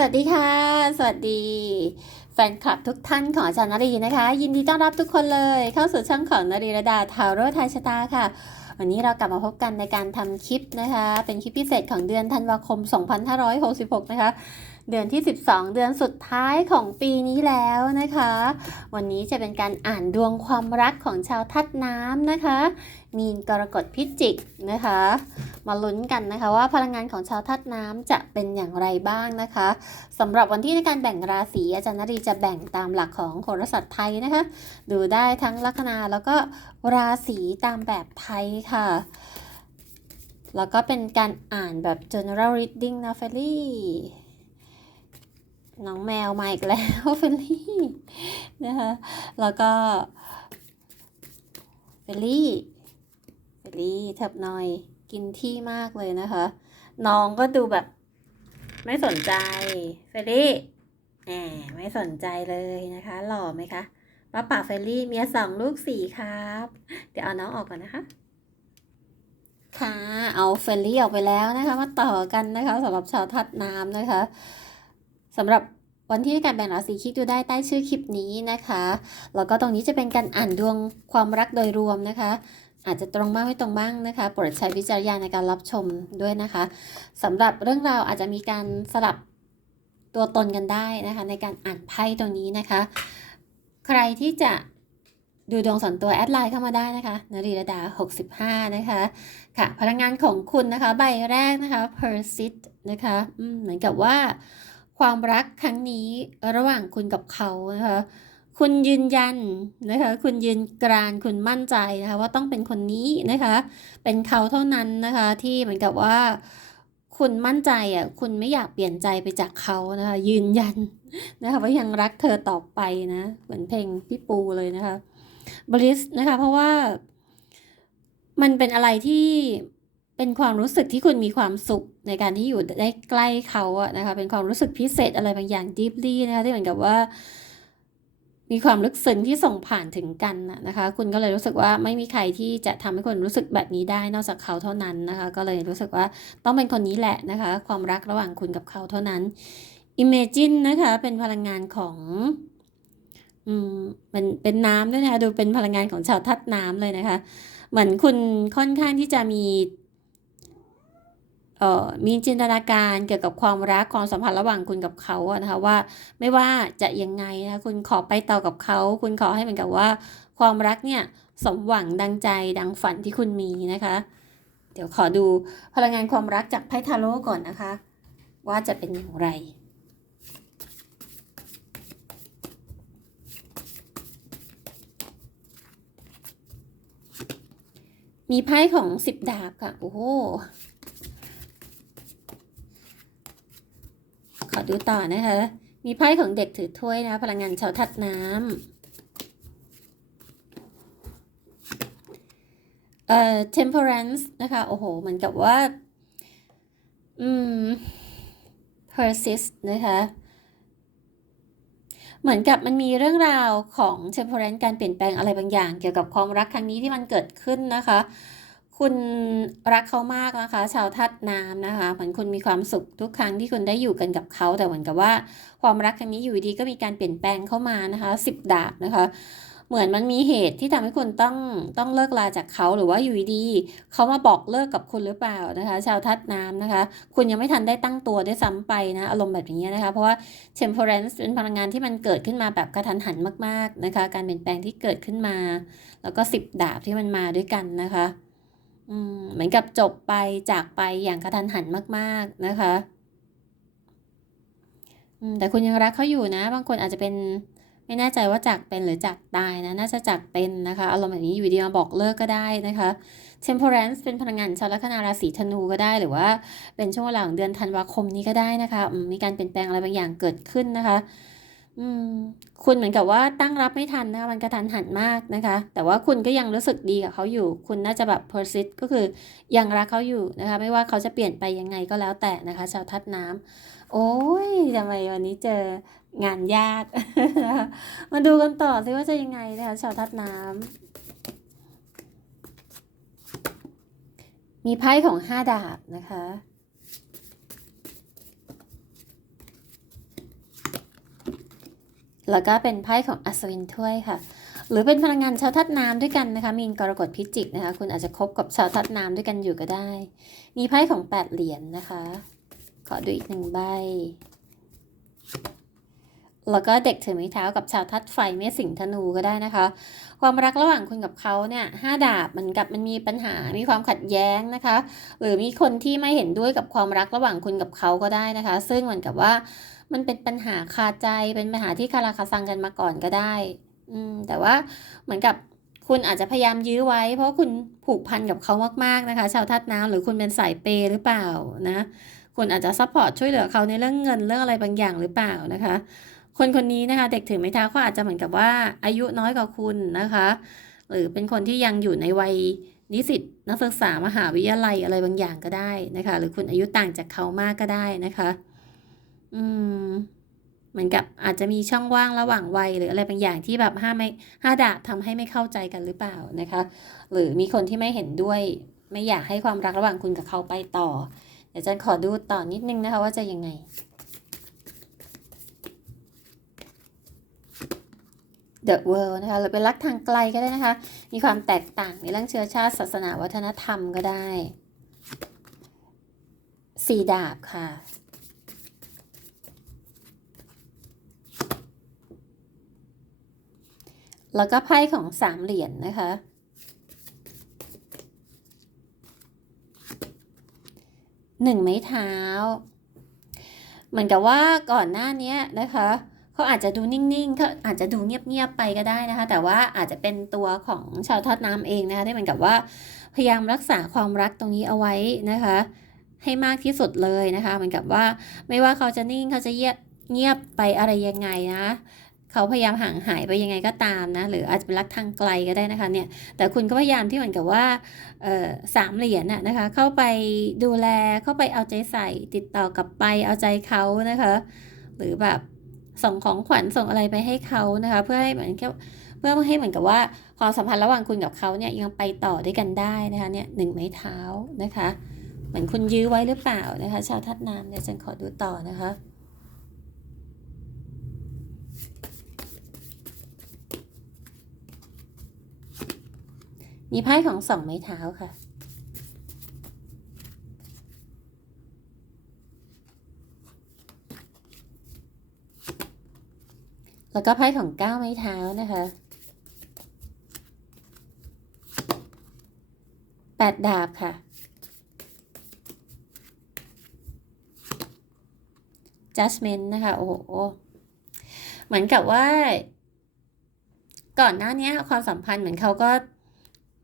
สวัสดีค่ะ สวัสดี แฟนคลับทุกท่านของอาจารย์นรีนะคะ ยินดีต้อนรับทุกคนเลย เข้าสู่ช่องของนรีระดาทาวโรไทยชะตาค่ะ วันนี้เรากลับมาพบกันในการทำคลิปนะคะ เป็นคลิปพิเศษของเดือนธันวาคม 2566 นะคะ เดือนที่ 12 เดือนสุดท้ายของปีนี้แล้วนะคะ วันนี้จะเป็นการอ่านดวงความรักของชาวทัดน้ำนะคะ มีนกรกฎพิจิกนะคะ มาลุ้นกันนะคะว่าพลังงานของชาวธาตุน้ำจะเป็นอย่างไรบ้างนะคะสำหรับวันที่ในการแบ่งราศีอาจารย์นรีจะแบ่งตามหลักของโหราศาสตร์ไทยนะคะ ดูได้ทั้งลัคนาแล้วก็ราศีตามแบบไทยค่ะแล้วก็เป็นการอ่านแบบ general reading นะเฟลลี่ น้องแมวมาอีกแล้วเฟลลี่นะคะแล้วก็เฟลลี่เฟลลี่เถิบหน่อยกินที่มากเลยนะคะ น้องก็ดูแบบไม่สนใจเฟรลี่แหมไม่สนใจเลยนะคะ หล่อไหมคะป้าป่าเฟรลี่เมียสองลูกสี่ครับ เดี๋ยวเอาน้องออกก่อนนะคะค่ะเอาเฟรลี่ออกไปแล้วนะคะ มาต่อกันนะคะสำหรับชาวทัดน้ำนะคะสำหรับ วันที่ในการแบ่งราศีคลิกดูได้ใต้ชื่อคลิปนี้นะคะ แล้วก็ตรงนี้จะเป็นการอ่านดวงความรักโดยรวมนะคะ อาจจะตรงบ้างไม่ตรงบ้างนะคะ โปรดใช้วิจารณญาณในการรับชมด้วยนะคะสำหรับเรื่องราวอาจจะมีการสลับตัวตนกันได้นะคะ ในการอ่านไพ่ตรงนี้นะคะ ใครที่จะดูดวงส่วนตัวแอดไลน์เข้ามาได้นะคะนรีรดา 65 นะคะ ค่ะ พลังงานของคุณนะคะ ใบแรกนะคะ persist นะคะ เหมือนกับว่า ความรักครั้งนี้ระหว่างคุณกับเขานะคะคุณยืนยันนะคะคุณยืนกรานคุณมั่นใจนะคะว่าต้องเป็นคนนี้นะคะเป็นเขาเท่านั้นนะคะที่เหมือนกับว่าคุณมั่นใจอะคุณไม่อยากเปลี่ยนใจไปจากเขานะคะยืนยันนะคะว่ายังรักเธอต่อไปนะเหมือนเพลงพี่ปูเลยนะคะบริสนะคะเพราะว่ามันเป็นอะไรที่ เป็นความรู้สึกที่คุณมีความสุขในการที่อยู่ได้ใกล้เขาอะนะคะ เป็นความรู้สึกพิเศษอะไรบางอย่าง deeply นะคะที่เหมือนกับว่า มีความลึกซึ้งที่ส่งผ่านถึงกันนะนะคะ คุณก็เลยรู้สึกว่าไม่มีใครที่จะทำให้คุณรู้สึกแบบนี้ได้นอกจากเขาเท่านั้นนะคะ ก็เลยรู้สึกว่าต้องเป็นคนนี้แหละนะคะ ความรักระหว่างคุณกับเขาเท่านั้น Imagine นะคะเป็นพลังงานของอืมเป็นเป็นน้ำด้วยนะคะดูเป็นพลังงานของชาวทัดน้ำเลยนะคะ เหมือนคุณค่อนข้างที่จะมี มีจินตนาการเกี่ยวกับความรักความสัมพันธ์ระหว่างคุณกับเขาอะนะคะว่าไม่ว่าจะยังไงนะคุณขอไปต่อกับเขา คุณขอให้เหมือนกับว่า ความรักเนี่ยสมหวังดังใจดังฝันที่คุณมีนะคะ เดี๋ยวขอดูพลังงานความรักจากไพ่ทาโร่ก่อนนะคะ ว่าจะเป็นอย่างไรมีไพ่ของสิบดาบค่ะ โอ้โห ข อดูต่อนะคะ มีไพ่ของเด็กถือถ้วยนะ พลังงานชาวทัดน้ำเอ่อ temperance นะคะ โอ้โห เหมือนกับว่า อืม persist นะคะเหมือนกับมันมีเรื่องราวของ temperance การเปลี่ยนแปลงอะไรบางอย่าง เกี่ยวกับความรักครั้งนี้ที่มันเกิดขึ้นนะคะ คุณรักเขามากนะคะ ชาวธาตุน้ำนะคะเหมือนคุณมีความสุขทุกครั้งที่คุณได้อยู่กันกับเขา แต่เหมือนกับว่าความรักครั้งนี้อยู่ดีก็มีการเปลี่ยนแปลงเข้ามานะคะสิบดาบนะคะเหมือนมันมีเหตุที่ทำให้คุณต้องต้องเลิกลาจากเขาหรือว่าอยู่ดีเขามาบอกเลิกกับคุณหรือเปล่านะคะ ชาวธาตุน้ำนะคะ คุณยังไม่ทันได้ตั้งตัวได้วยซ้ำไปนะอารมณ์แบบนี้นะคะ เพราะว่า temperance เป็นพลังงานที่มันเกิดขึ้นมาแบบกระทันหันมาก ๆนะคะ การเปลี่ยนแปลงที่เกิดขึ้นมา แล้วก็สิบดาบที่มันมาด้วยกันนะคะ เหมือนกับจบไปจากไปอย่างกระทันหันมาก ๆนะคะแต่คุณยังรักเขาอยู่นะ บางคนอาจจะเป็นไม่แน่ใจว่าจากเป็นหรือจากตายนะ น่าจะจากเป็นนะคะ อารมณ์แบบนี้อยู่ดีมาบอกเลิกก็ได้นะคะ temperance เป็นพลังงานชาวลัคนาราศีธนูก็ได้หรือว่าเป็นช่วงเวลาของเดือนธันวาคมนี้ก็ได้นะคะ มีการเปลี่ยนแปลงอะไรบางอย่างเกิดขึ้นนะคะ อืม คุณเหมือนกับว่าตั้งรับไม่ทันนะคะ มันกระทันหันมากนะคะ แต่ว่าคุณก็ยังรู้สึกดีกับเขาอยู่ คุณน่าจะแบบ persist ก็คือยังรักเขาอยู่นะคะ ไม่ว่าเขาจะเปลี่ยนไปยังไงก็แล้วแต่นะคะ ชาวทัดน้ำโอ้ยทำไมวันนี้เจองานยาก มาดูกันต่อซิว่าจะยังไงนะคะ ชาวทัดน้ำมีไพ่ของห้าดาบนะคะ แล้วก็เป็นไพ่ของอัศวินถ้วยค่ะ หรือเป็นพลังงานชาวธาตุน้ำด้วยกันนะคะ มีนกรกฎพิจิกนะคะ คุณอาจจะคบกับชาวธาตุน้ำด้วยกันอยู่ก็ได้ มีไพ่ของแปดเหรียญนะคะ ขอดูอีกหนึ่งใบ แล้วก็เด็กถือไม้เท้ากับชาวธาตุไฟเมสิงธนูก็ได้นะคะ ความรักระหว่างคุณกับเขาเนี่ยห้าดาบมันกับมันมีปัญหา มีความขัดแย้งนะคะ หรือมีคนที่ไม่เห็นด้วยกับความรักระหว่างคุณกับเขาก็ได้นะคะ ซึ่งเหมือนกับว่า มันเป็นปัญหาคาใจเป็นปัญหาที่คาราคาซังกันมาก่อนก็ได้ อืม แต่ว่าเหมือนกับคุณอาจจะพยายามยื้อไว้ เพราะคุณผูกพันกับเขามากๆนะคะ ชาวธาตุน้ำหรือคุณเป็นสายเปย์หรือเปล่านะ คุณอาจจะซัพพอร์ตช่วยเหลือเขาในเรื่องเงินเรื่องอะไรบางอย่างหรือเปล่านะคะ คนคนนี้นะคะ เด็กถือไม้เท้าเขาอาจจะเหมือนกับว่าอายุน้อยกว่าคุณนะคะ หรือเป็นคนที่ยังอยู่ในวัยนิสิตนักศึกษามหาวิทยาลัยอะไรบางอย่างก็ได้นะคะ หรือคุณอายุต่างจากเขามากก็ได้นะคะ อืม เหมือนกับอาจจะมีช่องว่างระหว่างวัย หรืออะไรบางอย่างที่แบบห้าไม่ห้าดาบทำให้ไม่เข้าใจกันหรือเปล่านะคะ หรือมีคนที่ไม่เห็นด้วย ไม่อยากให้ความรักระหว่างคุณกับเขาไปต่อ เดี๋ยวจันขอดูต่อนิดนึงนะคะว่าจะยังไง The World นะคะหรือเป็นรักทางไกลก็ได้นะคะ มีความแตกต่างในเรื่องเชื้อชาติศาสนาวัฒนธรรมก็ได้ สี่ดาบค่ะ แล้วก็ไพ่ของสามเหรียญนนะคะ หนึ่งไม้เท้า เหมือนกับว่าก่อนหน้านี้นะคะเขาอาจจะดูนิ่งๆเขาอาจจะดูเงียบๆไปก็ได้นะคะ แต่ว่าอาจจะเป็นตัวของชาวทอดน้ำเองนะคะที่เหมือนกับว่าพยายามรักษาความรักตรงนี้เอาไว้นะคะ ให้มากที่สุดเลยนะคะ เหมือนกับว่าไม่ว่าเขาจะนิ่งเขาจะเงียบไปอะไรยังไงนะ เขาพยายามห่างหายไปยังไงก็ตามนะ หรืออาจจะเป็นรักทางไกลก็ได้นะคะเนี่ย แต่คุณก็พยายามที่เหมือนกับว่าสามเหรียญน่ะนะคะ เข้าไปดูแล เข้าไปเอาใจใส่ ติดต่อกลับไป เอาใจเขานะคะ หรือแบบส่งของขวัญส่งอะไรไปให้เขานะคะ เพื่อให้เหมือนแค่เพื่อให้เหมือนกับว่าความสัมพันธ์ระหว่างคุณกับเขาเนี่ยยังไปต่อด้วยกันได้นะคะเนี่ยหนึ่งไม้เท้านะคะ เหมือนคุณยื้อไว้หรือเปล่านะคะ ชาวทัดน้ำเดี๋ยวฉันขอดูต่อนะคะ มีไพ่ของสองไม้เท้าค่ะ แล้วก็ไพ่ของเก้าไม้เท้านะคะแปดดาบค่ะ judgment นะคะ โอ้โห เหมือนกับว่า ก่อนหน้านี้ความสัมพันธ์เหมือนเขาก็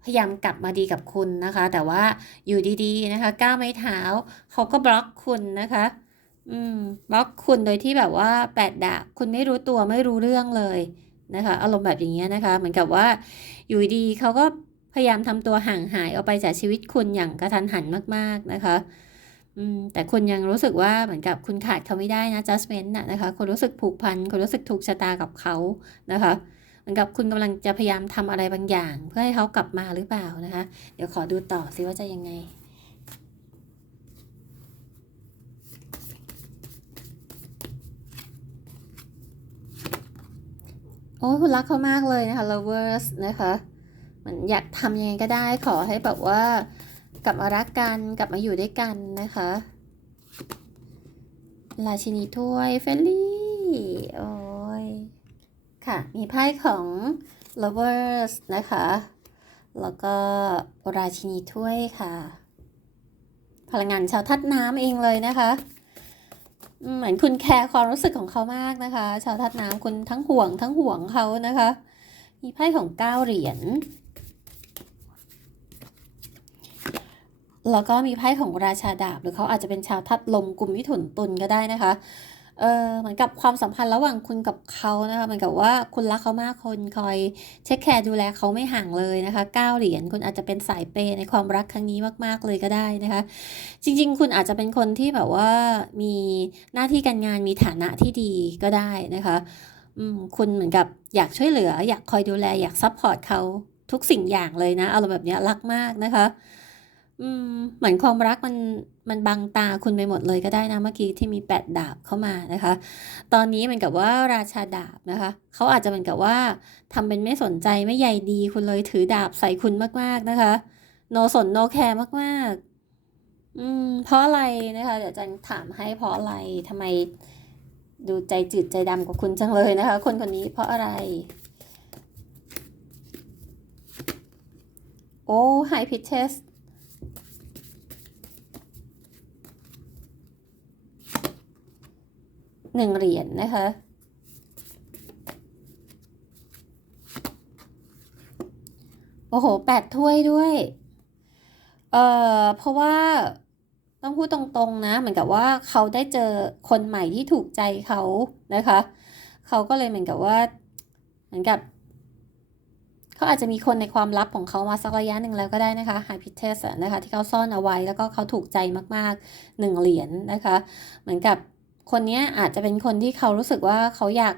พยายามกลับมาดีกับคุณนะคะ แต่ว่าอยู่ดีๆนะคะ ก้าวไม้เท้าเขาก็บล็อกคุณนะคะ อืมบล็อกคุณโดยที่แบบว่าแปดดาบคุณไม่รู้ตัวไม่รู้เรื่องเลยนะคะ อารมณ์แบบอย่างเงี้ยนะคะ เหมือนกับว่าอยู่ดีเขาก็พยายามทำตัวห่างหายออกไปจากชีวิตคุณอย่างกระทันหันมาก ๆนะคะอืมแต่คุณยังรู้สึกว่าเหมือนกับคุณขาดเขาไม่ได้นะ judgment น่ะนะคะคุณรู้สึกผูกพันคุณรู้สึกถูกชะตากับเขานะคะ เหมือนกับคุณกำลังจะพยายามทำอะไรบางอย่าง เพื่อให้เขากลับมาหรือเปล่านะคะ เดี๋ยวขอดูต่อซิว่าจะยังไงโอ้คุณรักเขามากเลยนะคะ lovers นะคะมือนอยากทำยังไงก็ได้ขอให้แบบว่ากลับมารักกันกลับมาอยู่ด้วยกันนะคะราชินีถ้วยเฟลลี่โอ้ ค่ะ มีไพ่ของ lovers นะคะ แล้วก็ราชินีถ้วยค่ะ พลังงานชาวทัดน้ำเองเลยนะคะ เหมือนคุณแคร์ความรู้สึกของเขามากนะคะ ชาวทัดน้ำคุณทั้งห่วงทั้งห่วงเขานะคะ มีไพ่ของเก้าเหรียญ แล้วก็มีไพ่ของราชาดาบ หรือเขาอาจจะเป็นชาวทัดลมกลุ่มมิถุนตุลก็ได้นะคะ เออเหมือนกับความสัมพันธ์ระหว่างคุณกับเขานะคะเหมือนกับว่าคุณรักเขามากคนคอยเช็คแคร์ดูแลเขาไม่ห่างเลยนะคะเก้าเหรียญคุณอาจจะเป็นสายเปในความรักครั้งนี้มาก ๆ เลยก็ได้นะคะ จริง ๆ คุณอาจจะเป็นคนที่แบบว่ามีหน้าที่การงานมีฐานะที่ดีก็ได้นะคะอืมคุณเหมือนกับอยากช่วยเหลือ อยากคอยดูแลอยากซัพพอร์ตเขาทุกสิ่งอย่างเลยนะอารมณ์แบบนี้รักมากนะคะ อืม เหมือนความรักมันมันบังตาคุณไปหมดเลยก็ได้นะเมื่อกี้ที่มีแปดดาบเข้ามานะคะ ตอนนี้เหมือนกับว่าราชาดาบนะคะเขาอาจจะเหมือนกับว่าทำเป็นไม่สนใจไม่ใยดีคุณเลยถือดาบใส่คุณมากๆนะคะโนสนโนแคร์มากๆ อืม เพราะอะไรนะคะ เดี๋ยวจันถามให้เพราะอะไรทำไมดูใจจืดใจดำกว่าคุณจังเลยนะคะ คนคนนี้เพราะอะไร โอ้ไฮพิเทส หนึ่งเหรียญนะคะ โอ้โหแปดถ้วยด้วย เอ่อ เพราะว่าต้องพูดตรงๆนะ เหมือนกับว่าเขาได้เจอคนใหม่ที่ถูกใจเขานะคะ เขาก็เลยเหมือนกับว่า เหมือนกับ เขาอาจจะมีคนในความลับของเขามาสักระยะหนึ่งแล้วก็ได้นะคะไฮพิเทสนะคะ ที่เขาซ่อนเอาไว้แล้วก็เขาถูกใจมากๆหนึ่งเหรียญนะคะ เหมือนกับ คนนี้อาจจะเป็นคนที่เขารู้สึกว่าเขาอยาก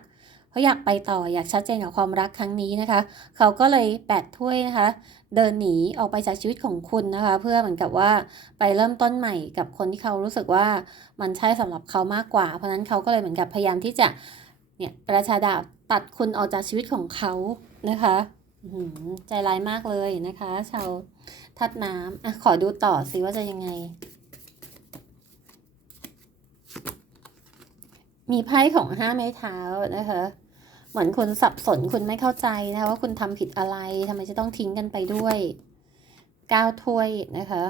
เขาอยากไปต่ออยากชัดเจนกับความรักครั้งนี้นะคะ เขาก็เลยแปดถ้วยนะคะ เดินหนีออกไปจากชีวิตของคุณนะคะ เพื่อเหมือนกับว่าไปเริ่มต้นใหม่กับคนที่เขารู้สึกว่ามันใช่สำหรับเขามากกว่า เพราะนั้นเขาก็เลยเหมือนกับพยายามที่จะเนี่ยประชาดาบตัดคุณออกจากชีวิตของเขานะคะหือใจร้ายมากเลยนะคะ ชาวทัดน้ำอะขอดูต่อสิว่าจะยังไง มีไพ่ของห้าไม้เท้านะคะ เหมือนคุณสับสนคุณไม่เข้าใจนะคะว่าคุณทำผิดอะไรทำไมจะต้องทิ้งกันไปด้วยก้าวถ้วยนะคะ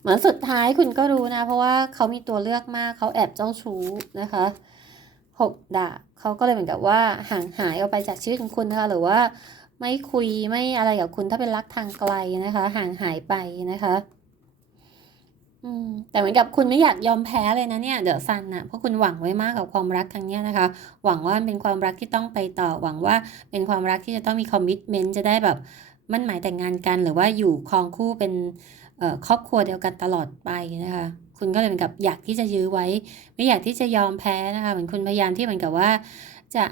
เหมือนสุดท้ายคุณก็รู้นะ เพราะว่าเขามีตัวเลือกมากเขาแอบเจ้าชู้นะคะหกดาบเขาก็เลยเหมือนกับว่าห่างหายออกไปจากชีวิตของคุณนะคะหรือว่าไม่คุยไม่อะไรกับคุณถ้าเป็นรักทางไกลนะคะ ห่างหายไปนะคะ อืมแต่เหมือนกับคุณไม่อยากยอมแพ้เลยนะเนี่ยเดอะซันนะเพราะคุณหวังไว้มากกับความรักครั้งเนี้ยนะคะ หวังว่ามันเป็นความรักที่ต้องไปต่อ หวังว่าเป็นความรักที่จะต้องมีคอมมิ t เมนต์จะได้แบบมั่นหมายแต่งงานกัน หรือว่าอยู่ครองคู่เป็นครอบครัวเดียวกันตลอดไปนะคะ คุณก็เลยเหมือนกับอยากที่จะยื้อไว้ ไม่อยากที่จะยอมแพ้นะคะเหมือนคุณพยายามที่เหมือนกับว่าจะ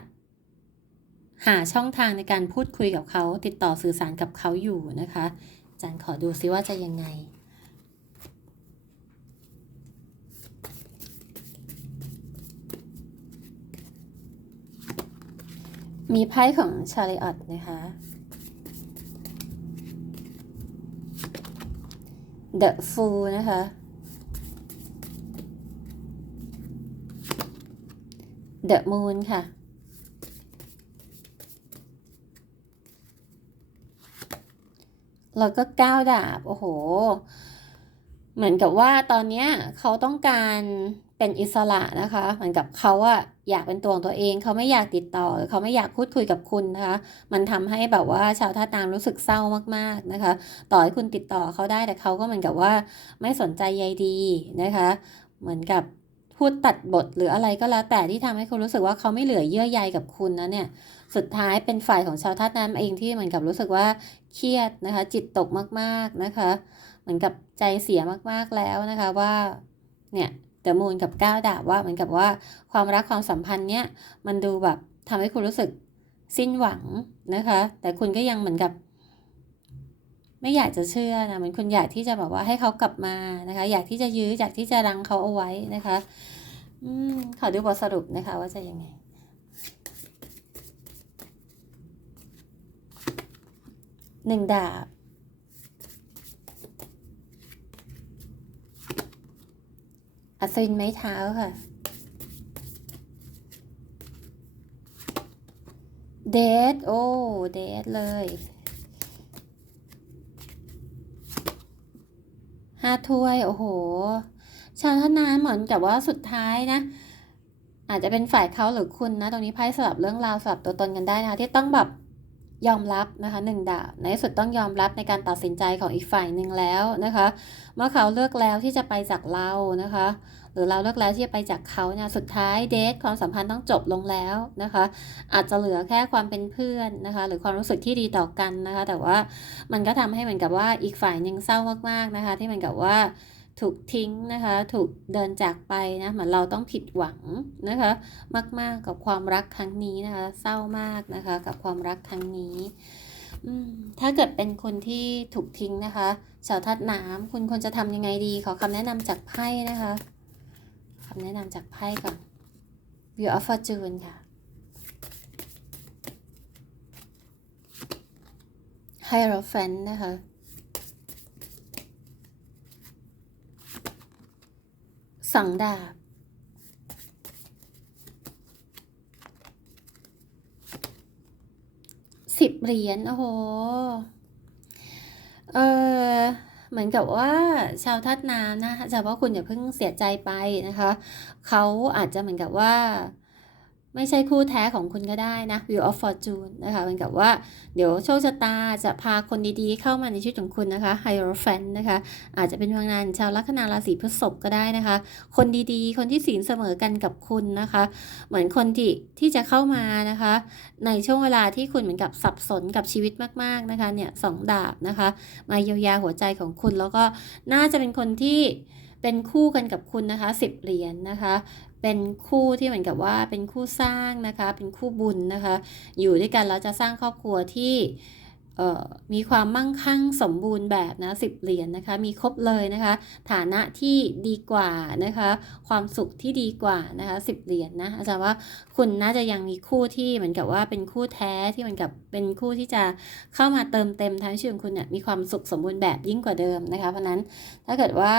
หาช่องทางในการพูดคุยกับเขาติดต่อสื่อสารกับเขาอยู่นะคะอาจารย์ขอดูซิว่าจะยังไง มีไพ่ของชาริออตนะคะ The Fool นะคะ The Moon ค่ะ แล้วก็ก้าวดาบ โอ้โห เหมือนกับว่าตอนนี้เขาต้องการ เป็นอิสระนะคะ เหมือนกับเขาอะอยากเป็นตัวของตัวเอง เขาไม่อยากติดต่อ เขาไม่อยากพูดคุยกับคุณนะคะ มันทำให้แบบว่าชาวท่าตามรู้สึกเศร้ามากๆนะคะ ต่อให้คุณติดต่อเขาได้แต่เขาก็เหมือนกับว่าไม่สนใจใยดีนะคะ เหมือนกับพูดตัดบทหรืออะไรก็แล้วแต่ที่ทำให้คุณรู้สึกว่าเขาไม่เหลือเยื่อใยกับคุณนะเนี่ย สุดท้ายเป็นฝ่ายของชาวท่าน้ำเองที่เหมือนกับรู้สึกว่าเครียดนะคะ จิตตกมากๆนะคะ เหมือนกับใจเสียมากๆแล้วนะคะว่าเนี่ย เดอะมูนกับก้าวดาบว่าเหมือนกับว่าความรักความสัมพันธ์เนี้ยมันดูแบบทำให้คุณรู้สึกสิ้นหวังนะคะ แต่คุณก็ยังเหมือนกับ ไม่อยากจะเชื่อนะเหมือนคุณอยากที่จะแบบว่าให้เขากลับมานะคะ อยากที่จะยื้ออยากที่จะรังเขาเอาไว้นะคะอืมขอดูบทสรุปนะคะ ว่าจะยังไงหนึ่งดาบ อัศวินไม้เท้าค่ะ เดทโอ้ เดทเลยห้าถ้วย โอ้โห ชาวท่าเหมือนกับว่าสุดท้ายนะ อาจจะเป็นฝ่ายเขาหรือคุณนะ ตรงนี้ไพ่สลับเรื่องราวสลับตัวตนกันได้นะที่ต้องแบบ ยอมรับนะคะหนึ่งดาบในที่สุดต้องยอมรับในการตัดสินใจของอีกฝ่ายหนึ่งแล้วนะคะ เมื่อเขาเลือกแล้วที่จะไปจากเรานะคะ หรือเราเลือกแล้วที่จะไปจากเขาเนี่ยสุดท้ายเดทความสัมพันธ์ต้องจบลงแล้วนะคะ อาจจะเหลือแค่ความเป็นเพื่อนนะคะ หรือความรู้สึกที่ดีต่อกันนะคะ แต่ว่ามันก็ทำให้เหมือนกับว่าอีกฝ่ายหนึ่งเศร้ามากๆนะคะ ที่เหมือนกับว่า ถูกทิ้งนะคะ ถูกเดินจากไปนะ เหมือนเราต้องผิดหวังนะคะ มากๆกับความรักครั้งนี้นะคะ เศร้ามากนะคะ กับความรักครั้งนี้ถ้าเกิดเป็นคนที่ถูกทิ้งนะคะชาวธาตุน้ำคุณควรจะทำยังไงดี ขอคำแนะนำจากไพ่นะคะคำแนะนำจากไพ่ก่อน View of Fortune ค่ะ Hierophant นะคะ สองดาบ สิบเหรียญ โอ้โห เออเหมือนกับว่าชาวธาตุน้ำนะคะแต่ว่าคุณอย่าเพิ่งเสียใจไปนะคะ เขาอาจจะเหมือนกับว่า ไม่ใช่คู่แท้ของคุณก็ได้นะ Wheel of Fortune นะคะเหมือนกับว่าเดี๋ยวโชคชะตาจะพาคนดีๆ เข้ามาในชีวิตของคุณนะคะ Hierophant นะคะ อาจจะเป็นพลังงานชาวลัคนาราศีพฤษภก็ได้นะคะ คนดีๆ คนที่ศีลเสมอกันกับคุณนะคะ เหมือนคนที่ที่จะเข้ามานะคะ ในช่วงเวลาที่คุณเหมือนกับสับสนกับชีวิตมากๆนะคะเนี่ยสองดาบนะคะ มาเยียวยาหัวใจของคุณ แล้วก็น่าจะเป็นคนที่เป็นคู่กันกับคุณนะคะสิบเหรียญนะคะ เป็นคู่ที่เหมือนกับว่าเป็นคู่สร้างนะคะ เป็นคู่บุญนะคะ อยู่ด้วยกันแล้วจะสร้างครอบครัวที่ มีความมั่งคั่งสมบูรณ์แบบนะสิบเหรียญนะคะ มีครบเลยนะคะ ฐานะที่ดีกว่านะคะ ความสุขที่ดีกว่านะคะสิบเหรียญนะอาจารย์ว่าคุณน่าจะยังมีคู่ที่เหมือนกับว่าเป็นคู่แท้ที่เหมือนกับเป็นคู่ที่จะเข้ามาเติมเต็มทั้งชีวิตคุณเนี่ยมีความสุขสมบูรณ์แบบยิ่งกว่าเดิมนะคะ เพราะนั้นถ้าเกิดว่า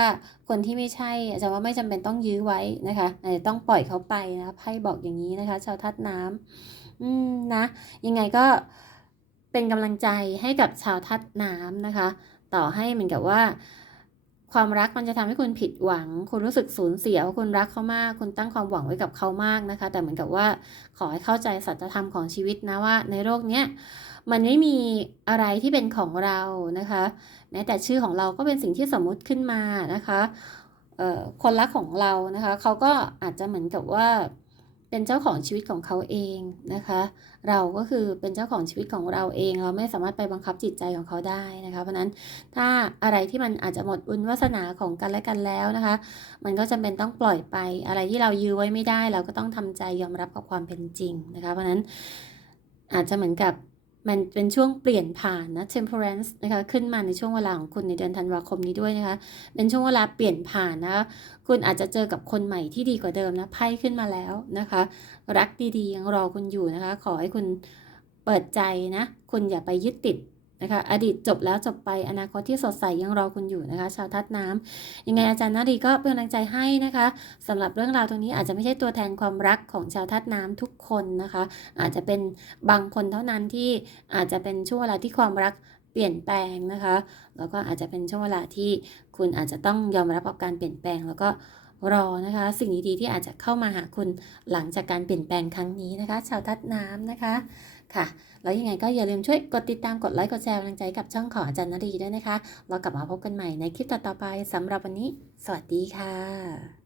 คนที่ไม่ใช่อาจารย์ว่าไม่จำเป็นต้องยื้อไว้นะคะอาจจะต้องปล่อยเขาไปนะคะไพ่บอกอย่างนี้นะคะ ชาวทัดน้ำอืมนะยังไงก็ เป็นกำลังใจให้กับชาวทัดน้ำนะคะ ต่อให้เหมือนกับว่า ความรักมันจะทำให้คุณผิดหวัง คุณรู้สึกสูญเสียว่าคุณรักเขามาก คุณตั้งความหวังไว้กับเขามากนะคะ แต่เหมือนกับว่าขอให้เข้าใจสัจธรรมของชีวิตนะว่า ในโลกเนี้ยมันไม่มีอะไรที่เป็นของเรานะคะ แม้แต่ชื่อของเราก็เป็นสิ่งที่สมมุติขึ้นมานะคะคนรักของเรานะคะเขาก็อาจจะเหมือนกับว่า เป็นเจ้าของชีวิตของเขาเองนะคะ เราก็คือเป็นเจ้าของชีวิตของเราเอง เราไม่สามารถไปบังคับจิตใจของเขาได้นะคะ เพราะฉะนั้นถ้าอะไรที่มันอาจจะหมดอุญวาสนาของกันและกันแล้วนะคะ มันก็จำเป็นต้องปล่อยไปอะไรที่เรายื้อไว้ไม่ได้ เราก็ต้องทำใจยอมรับกับความเป็นจริงนะคะ เพราะฉะนั้นอาจจะเหมือนกับ มันเป็นช่วงเปลี่ยนผ่านนะ temperance นะคะขึ้นมาในช่วงเวลาของคุณในเดือนธันวาคมนี้ด้วยนะคะ เป็นช่วงเวลาเปลี่ยนผ่านนะคะคุณอาจจะเจอกับคนใหม่ที่ดีกว่าเดิมนะไพ่ขึ้นมาแล้วนะคะ รักดีๆยังรอคุณอยู่นะคะ ขอให้คุณเปิดใจนะ คุณอย่าไปยึดติด นะคะอดีตจบแล้วจบไปอนาคตที่สดใสยังรอคุณอยู่นะคะ ชาวทัดน้ำยังไงอาจารย์นาดีก็เป็นกำลังใจให้นะคะสำหรับเรื่องราวตรงนี้อาจจะไม่ใช่ตัวแทนความรักของชาวทัดน้ำทุกคนนะคะ อาจจะเป็นบางคนเท่านั้นที่อาจจะเป็นช่วงเวลาที่ความรักเปลี่ยนแปลงนะคะ แล้วก็อาจจะเป็นช่วงเวลาที่คุณอาจจะต้องยอมรับกับการเปลี่ยนแปลงแล้วก็ รอนะคะ สิ่งดีๆที่อาจจะเข้ามาหาคุณหลังจากการเปลี่ยนแปลงครั้งนี้นะคะ ชาวทัดน้ำนะคะค่ะ แล้วยังไงก็อย่าลืมช่วยกดติดตามกดไลค์กดแชร์กำลังใจกับช่องของอาจารย์นรีด้วยนะคะ เรากลับมาพบกันใหม่ในคลิปต่อๆไปสำหรับวันนี้ สวัสดีค่ะ